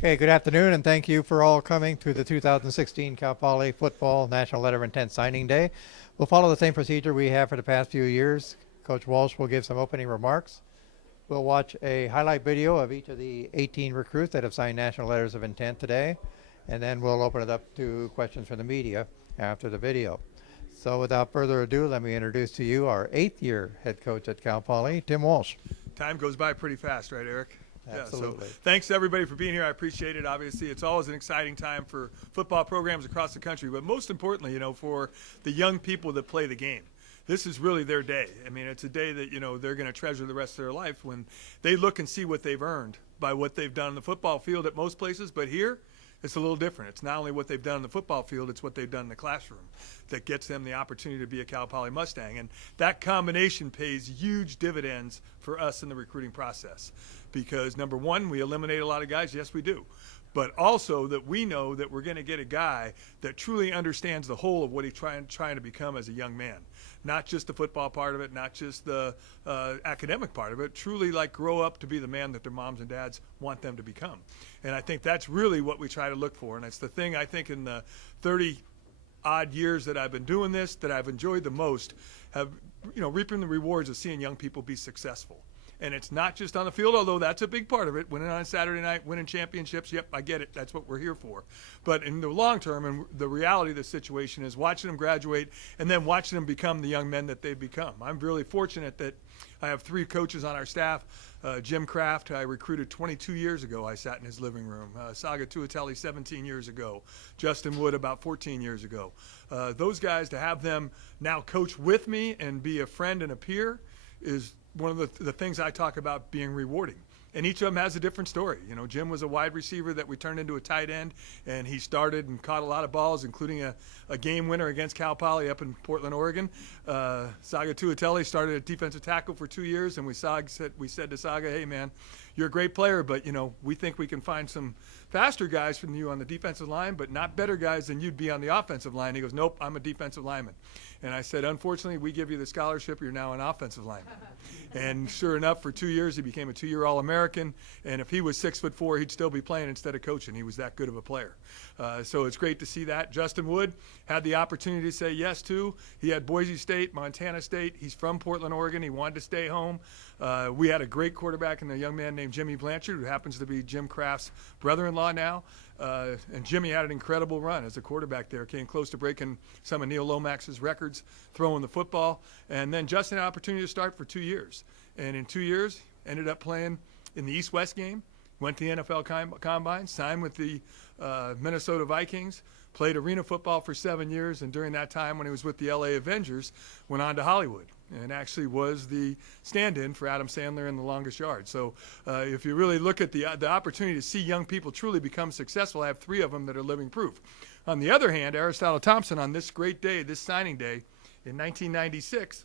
Okay, good afternoon, and thank you for all coming to the 2016 Cal Poly Football National Letter of Intent Signing Day. We'll follow the same procedure we have for the past few years. Coach Walsh will give some opening remarks. We'll watch a highlight video of each of the 18 recruits that have signed National Letters of Intent today, and then we'll open it up to questions from the media after the video. So without further ado, let me introduce to you our 8th-year head coach at Cal Poly, Tim Walsh. Time goes by pretty fast, right, Eric? Absolutely. Yeah, so thanks to everybody for being here. I appreciate it. Obviously, it's always an exciting time for football programs across the country, but most importantly, for the young people that play the game. This is really their day. I mean, it's a day that, they're going to treasure the rest of their life when they look and see what they've earned by what they've done on the football field at most places, but here, it's a little different. It's not only what they've done on the football field, it's what they've done in the classroom that gets them the opportunity to be a Cal Poly Mustang. And that combination pays huge dividends for us in the recruiting process because, number one, we eliminate a lot of guys. Yes, we do. But also that we know that we're going to get a guy that truly understands the whole of what he's trying to become as a young man. Not just the football part of it, not just the academic part of it, truly grow up to be the man that their moms and dads want them to become. And I think that's really what we try to look for. And it's the thing I think in the 30-odd years that I've been doing this that I've enjoyed the most, have reaping the rewards of seeing young people be successful. And it's not just on the field, although that's a big part of it. Winning on Saturday night, winning championships, yep, I get it. That's what we're here for. But in the long term, and the reality of the situation is watching them graduate and then watching them become the young men that they've become. I'm really fortunate that I have 3 coaches on our staff. Jim Kraft, I recruited 22 years ago. I sat in his living room. Saga Tuatelli, 17 years ago. Justin Wood, about 14 years ago. Those guys, to have them now coach with me and be a friend and a peer is one of the things I talk about being rewarding. And each of them has a different story. Jim was a wide receiver that we turned into a tight end, and he started and caught a lot of balls, including a game winner against Cal Poly up in Portland, Oregon. Saga Tuatelli started at defensive tackle for 2 years, and we said to Saga, hey, man, you're a great player, but, we think we can find some faster guys from you on the defensive line, but not better guys than you'd be on the offensive line. He goes, nope, I'm a defensive lineman. And I said, unfortunately, we give you the scholarship. You're now an offensive lineman. And sure enough, for 2 years, he became a 2-year All-American. And if he was 6'4", he'd still be playing instead of coaching. He was that good of a player. So it's great to see that. Justin Wood had the opportunity to say yes to. He had Boise State, Montana State. He's from Portland, Oregon. He wanted to stay home. We had a great quarterback and a young man named Jimmy Blanchard, who happens to be Jim Kraft's brother-in-law now. And Jimmy had an incredible run as a quarterback there, came close to breaking some of Neil Lomax's records throwing the football. And then Justin had an opportunity to start for 2 years. And in 2 years, ended up playing in the East-West game, went to the NFL Combine, signed with the Minnesota Vikings, played arena football for 7 years, and during that time when he was with the LA Avengers, went on to Hollywood and actually was the stand-in for Adam Sandler in The Longest Yard. So if you really look at the opportunity to see young people truly become successful, I have 3 of them that are living proof. On the other hand, Aristotle Thompson, on this great day, this signing day in 1996,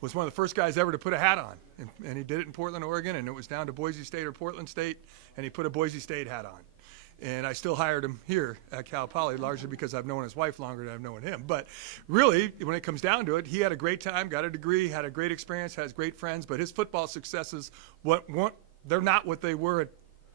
was one of the first guys ever to put a hat on. And he did it in Portland, Oregon, and it was down to Boise State or Portland State, and he put a Boise State hat on. And I still hired him here at Cal Poly, largely because I've known his wife longer than I've known him. But really, when it comes down to it, he had a great time, got a degree, had a great experience, has great friends. But his football successes, they're not what they were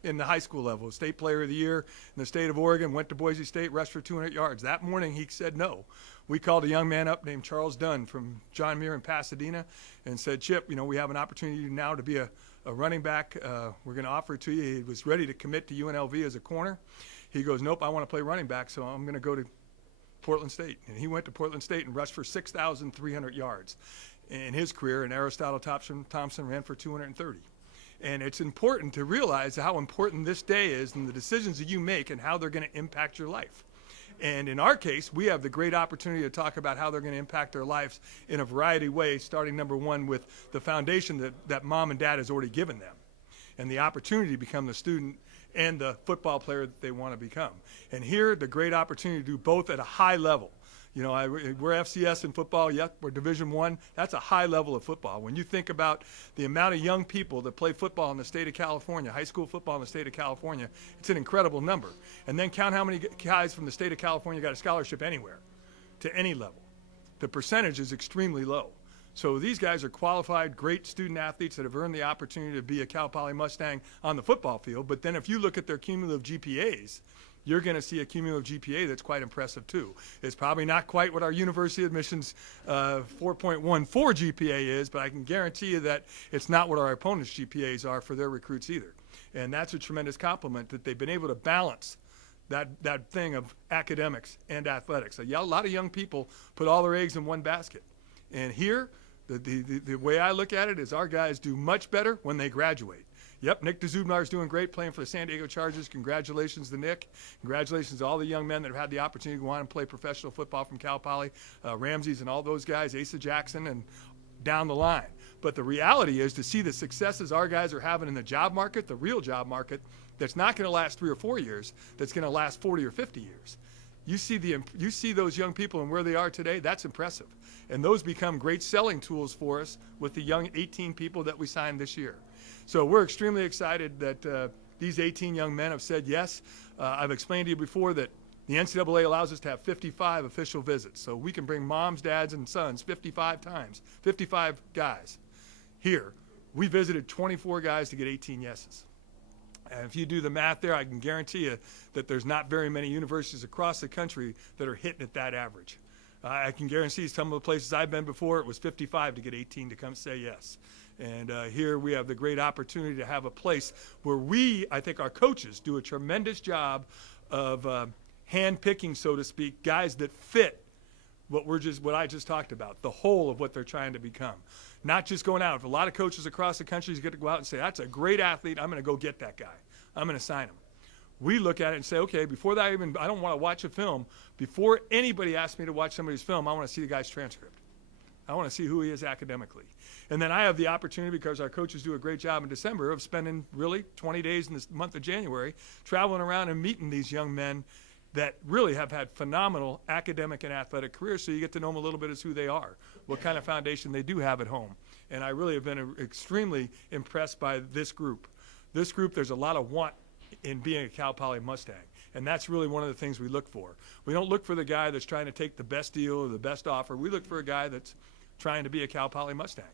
in the high school level. State Player of the Year in the state of Oregon, went to Boise State, rushed for 200 yards. That morning, he said no. We called a young man up named Charles Dunn from John Muir in Pasadena and said, Chip, we have an opportunity now to be a running back. We're going to offer it to you. He was ready to commit to UNLV as a corner. He goes, nope, I want to play running back, so I'm going to go to Portland State. And he went to Portland State and rushed for 6,300 yards in his career, and Aristotle Thompson ran for 230. And it's important to realize how important this day is and the decisions that you make and how they're going to impact your life. And in our case, we have the great opportunity to talk about how they're going to impact their lives in a variety of ways, starting number one with the foundation that mom and dad has already given them and the opportunity to become the student and the football player that they want to become. And here, the great opportunity to do both at a high level. We're FCS in football. Yep, we're Division I. That's a high level of football. When you think about the amount of young people that play football in the state of California, high school football in the state of California, it's an incredible number. And then count how many guys from the state of California got a scholarship anywhere, to any level. The percentage is extremely low. So these guys are qualified, great student athletes that have earned the opportunity to be a Cal Poly Mustang on the football field. But then if you look at their cumulative GPAs, you're going to see a cumulative GPA that's quite impressive too. It's probably not quite what our university admissions 4.14 GPA is, but I can guarantee you that it's not what our opponents' GPAs are for their recruits either. And that's a tremendous compliment that they've been able to balance that thing of academics and athletics. A lot of young people put all their eggs in one basket. And here, the way I look at it is our guys do much better when they graduate. Yep, Nick DeZubnar is doing great playing for the San Diego Chargers. Congratulations to Nick. Congratulations to all the young men that have had the opportunity to go on and play professional football from Cal Poly. Ramsey's and all those guys, Asa Jackson and down the line. But the reality is to see the successes our guys are having in the job market, the real job market, that's not going to last 3 or 4 years, that's going to last 40 or 50 years. You see those young people and where they are today, that's impressive. And those become great selling tools for us with the young 18 people that we signed this year. So we're extremely excited that these 18 young men have said yes. I've explained to you before that the NCAA allows us to have 55 official visits. So we can bring moms, dads, and sons 55 times, 55 guys. Here, we visited 24 guys to get 18 yeses. And if you do the math there, I can guarantee you that there's not very many universities across the country that are hitting at that average. I can guarantee some of the places I've been before, it was 55 to get 18 to come say yes. And here we have the great opportunity to have a place where I think our coaches do a tremendous job of hand-picking, so to speak, guys that fit what I just talked about, the whole of what they're trying to become. Not just going out. If a lot of coaches across the country get to go out and say, that's a great athlete, I'm going to go get that guy. I'm going to sign him. We look at it and say, okay, before that I don't want to watch a film. Before anybody asks me to watch somebody's film, I want to see the guy's transcript. I want to see who he is academically. And then I have the opportunity, because our coaches do a great job in December, of spending really 20 days in the month of January traveling around and meeting these young men that really have had phenomenal academic and athletic careers, so you get to know them a little bit as who they are, what kind of foundation they do have at home. And I really have been extremely impressed by this group. This group, there's a lot of want in being a Cal Poly Mustang, and that's really one of the things we look for. We don't look for the guy that's trying to take the best deal or the best offer. We look for a guy that's trying to be a Cal Poly Mustang.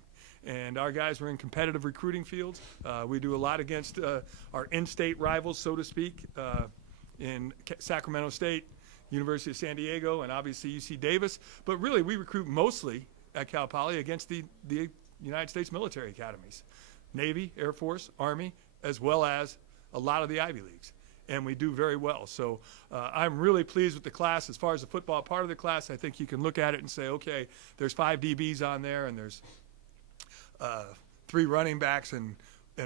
And our guys were in competitive recruiting fields. We do a lot against our in-state rivals, so to speak, in Sacramento State, University of San Diego, and obviously UC Davis. But really, we recruit mostly at Cal Poly against the United States military academies, Navy, Air Force, Army, as well as a lot of the Ivy Leagues. And we do very well. So I'm really pleased with the class. As far as the football part of the class, I think you can look at it and say, okay, there's 5 DBs on there, and there's 3 running backs and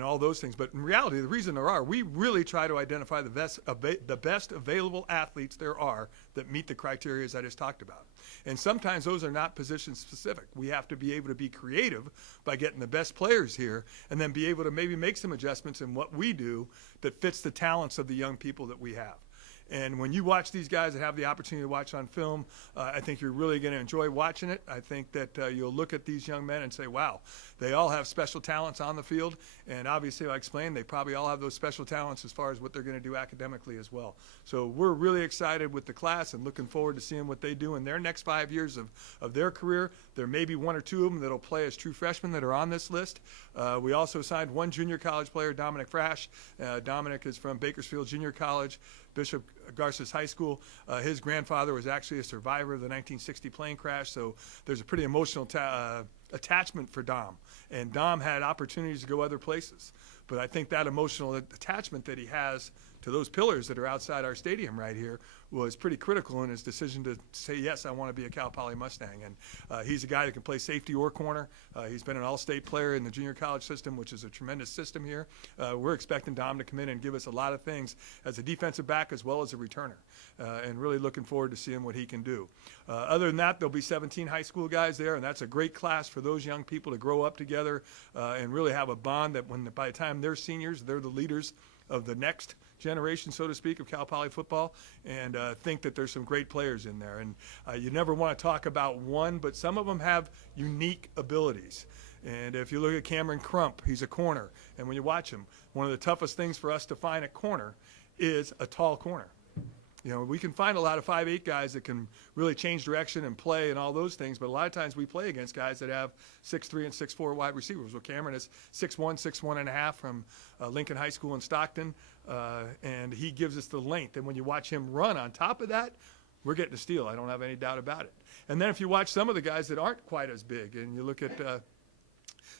all those things. But in reality, the reason there are, we really try to identify the best available athletes there are that meet the criteria as I just talked about. And sometimes those are not position specific. We have to be able to be creative by getting the best players here and then be able to maybe make some adjustments in what we do that fits the talents of the young people that we have. And when you watch these guys that have the opportunity to watch on film, I think you're really going to enjoy watching it. I think that you'll look at these young men and say, wow, they all have special talents on the field. And obviously, I explained, they probably all have those special talents as far as what they're going to do academically as well. So we're really excited with the class and looking forward to seeing what they do in their next 5 years of their career. There may be 1 or 2 of them that will play as true freshmen that are on this list. We also signed 1 junior college player, Dominic Crash. Dominic is from Bakersfield Junior College, Bishop Garces High School. His grandfather was actually a survivor of the 1960 plane crash, so there's a pretty emotional attachment for Dom. And Dom had opportunities to go other places. But I think that emotional attachment that he has to those pillars that are outside our stadium right here was pretty critical in his decision to say, yes, I want to be a Cal Poly Mustang. And he's a guy that can play safety or corner. He's been an all-state player in the junior college system, which is a tremendous system here. We're expecting Dom to come in and give us a lot of things as a defensive back as well as a returner, and really looking forward to seeing what he can do. Other than that, there'll be 17 high school guys there, and that's a great class for those young people to grow up together and really have a bond that by the time they're seniors, they're the leaders of the next generation, so to speak, of Cal Poly football, and think that there's some great players in there. And you never want to talk about one, but some of them have unique abilities. And if you look at Cameron Crump, he's a corner. And when you watch him, one of the toughest things for us to find at corner is a tall corner. You know, we can find a lot of 5'8" guys that can really change direction and play and all those things, but a lot of times we play against guys that have 6'3" and 6'4" wide receivers. Well, Cameron is 6'1", 6'1.5" from Lincoln High School in Stockton, and he gives us the length. And when you watch him run on top of that, we're getting a steal. I don't have any doubt about it. And then if you watch some of the guys that aren't quite as big, and you look at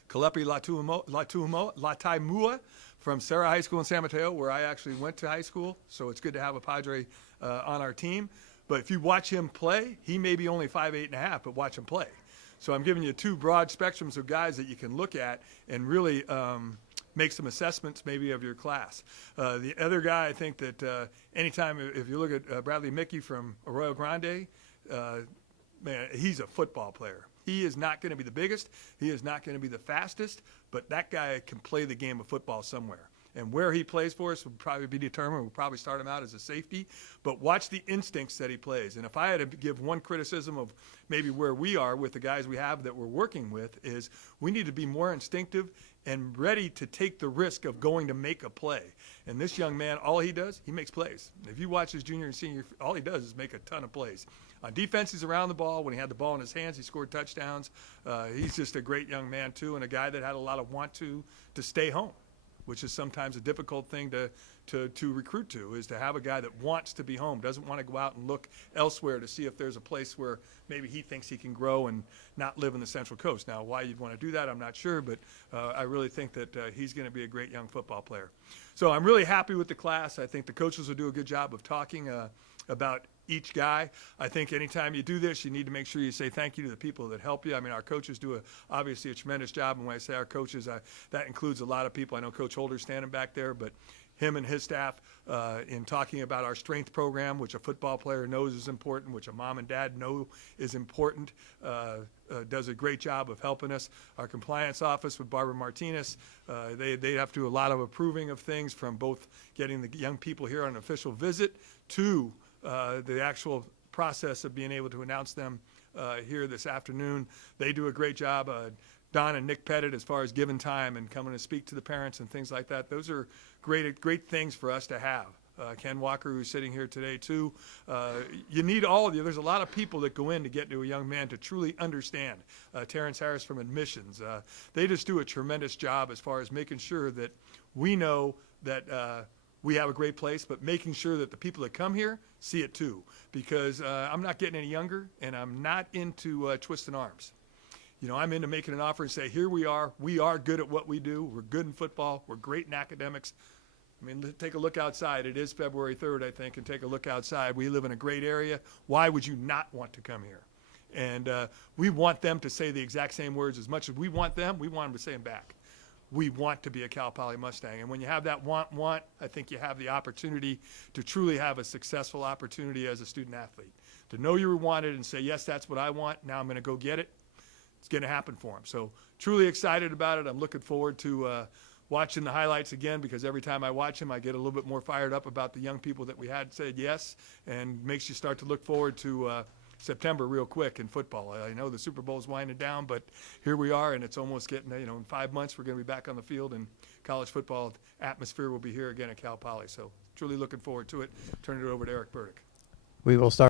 Kalepi Lataimua from Sarah High School in San Mateo, where I actually went to high school, so it's good to have a Padre on our team. But if you watch him play, he may be only 5'8.5", but watch him play. So I'm giving you two broad spectrums of guys that you can look at and really make some assessments maybe of your class. The other guy, I think that anytime, if you look at Bradley Mickey from Arroyo Grande, man, he's a football player. He is not going to be the biggest. He is not going to be the fastest, but that guy can play the game of football somewhere. And where he plays for us will probably be determined. We'll probably start him out as a safety. But watch the instincts that he plays. And if I had to give one criticism of maybe where we are with the guys we have that we're working with is we need to be more instinctive and ready to take the risk of going to make a play. And this young man, all he does, he makes plays. If you watch his junior and senior, all he does is make a ton of plays. On defense, he's around the ball. When he had the ball in his hands, he scored touchdowns. He's just a great young man, too, and a guy that had a lot of want to stay home, which is sometimes a difficult thing to recruit to, is to have a guy that wants to be home, doesn't want to go out and look elsewhere to see if there's a place where maybe he thinks he can grow and not live in the Central Coast. Now, why you'd want to do that, I'm not sure, but I really think that he's going to be a great young football player. So I'm really happy with the class. I think the coaches will do a good job of talking about each guy. I think anytime you do this, you need to make sure you say thank you to the people that help you. I mean, our coaches do obviously a tremendous job. And when I say our coaches, that includes a lot of people. I know Coach Holder's standing back there, but him and his staff in talking about our strength program, which a football player knows is important, which a mom and dad know is important, does a great job of helping us. Our compliance office with Barbara Martinez, they have to do a lot of approving of things, from both getting the young people here on an official visit to the actual process of being able to announce them here this afternoon. They do a great job. Don and Nick Pettit, as far as giving time and coming to speak to the parents and things like that, those are great things for us to have. Ken Walker, who's sitting here today, too. You need all of you. There's a lot of people that go in to get to a young man to truly understand. Terrence Harris from admissions. They just do a tremendous job as far as making sure that we know that we have a great place, but making sure that the people that come here see it too. Because I'm not getting any younger, and I'm not into twisting arms. You know, I'm into making an offer and say, here we are good at what we do, we're good in football, we're great in academics. I mean, take a look outside. It is February 3rd, I think, and take a look outside. We live in a great area. Why would you not want to come here? And we want them to say the exact same words. As much as we want them to say them back. We want to be a Cal Poly Mustang. And when you have that want, I think you have the opportunity to truly have a successful opportunity as a student athlete. To know you were wanted and say, yes, that's what I want, now I'm going to go get it. It's going to happen for them. So truly excited about it. I'm looking forward to watching the highlights again, because every time I watch them, I get a little bit more fired up about the young people that we had said yes, and makes you start to look forward to September real quick in football. I know the Super Bowl's winding down, but here we are, and it's almost getting, in 5 months we're going to be back on the field, and college football atmosphere will be here again at Cal Poly. So truly looking forward to it. Turn it over to Eric Burdick. We will start